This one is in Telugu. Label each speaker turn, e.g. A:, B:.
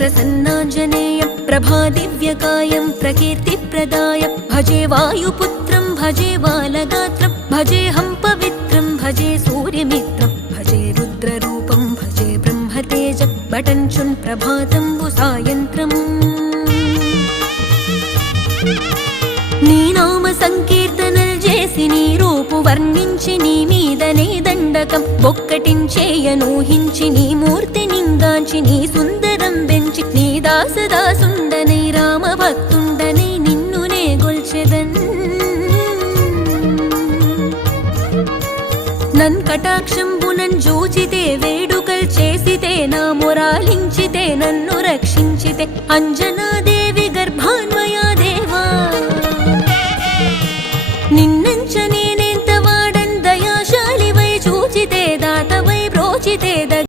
A: प्रसन्नाञ्जनेयं प्रभादिव्यकायं प्रकीर्तिप्रदाय भजे वायुपुत्रं भजे बालगात्रं भजेऽहं पवित्रं भजे सूर्यमित्रं भजे रुद्ररूपं भजे ब्रह्मतेज बटञ्चुन् प्रभातं सायन्त्रम् నీ నామ సంకీర్తనలు చేసి నీ రూపు వర్ణించి నీ మీదనే దండకం ఒక్కటించేయనూహించి నీ మూర్తి నింగాంచి నీ సుందరం పెంచి సదా సుండని రామ భక్తుండని నిన్నునే గొల్చెదన్ నన్ కటాక్షంబునన్ జూచితే వేడుకల్ చేసితే నా మురాలించితే నన్ను రక్షించితే అంజనా